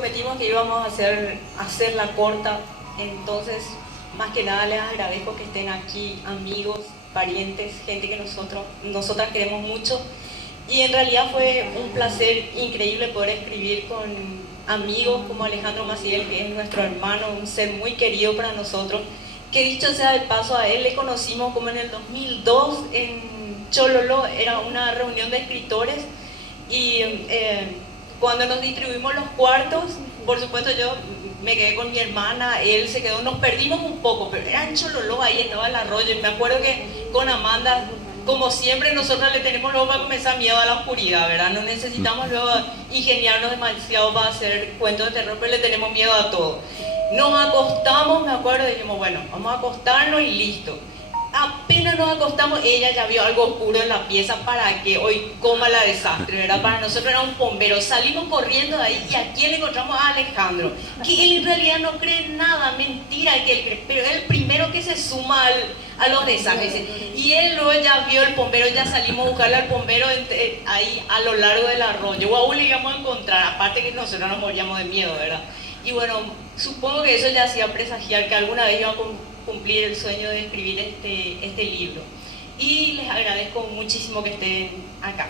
Prometimos que íbamos a hacerla corta, entonces más que nada les agradezco que estén aquí, amigos, parientes, gente que nosotras queremos mucho. Y en realidad fue un placer increíble poder escribir con amigos como Alejandro Maciel, que es nuestro hermano, un ser muy querido para nosotros, que dicho sea de paso, a él le conocimos como en el 2002 en Chololo, era una reunión de escritores y cuando nos distribuimos los cuartos, por supuesto yo me quedé con mi hermana, él se quedó, nos perdimos un poco, pero era en Chololo, ahí estaba el arroyo, y me acuerdo que con Amanda, como siempre, nosotros le tenemos luego para comenzar miedo a la oscuridad, ¿verdad? No necesitamos luego ingeniarnos demasiado para hacer cuentos de terror, pero le tenemos miedo a todo. Nos acostamos, me acuerdo, y dijimos, bueno, vamos a acostarnos y listo. Apenas nos acostamos, ella ya vio algo oscuro en la pieza para que hoy coma la desastre, ¿verdad? Para nosotros era un bombero. Salimos corriendo de ahí y aquí le encontramos a Alejandro, que él en realidad no cree en nada, mentira que él cree, pero es el primero que se suma a los desastres. Y él luego ya vio el bombero, ya salimos a buscarle al bombero ahí a lo largo del arroyo. Guau, le íbamos a encontrar, aparte que nosotros nos moríamos de miedo, ¿verdad? Y bueno, supongo que eso ya hacía presagiar que alguna vez iba a cumplir el sueño de escribir este libro. Y les agradezco muchísimo que estén acá.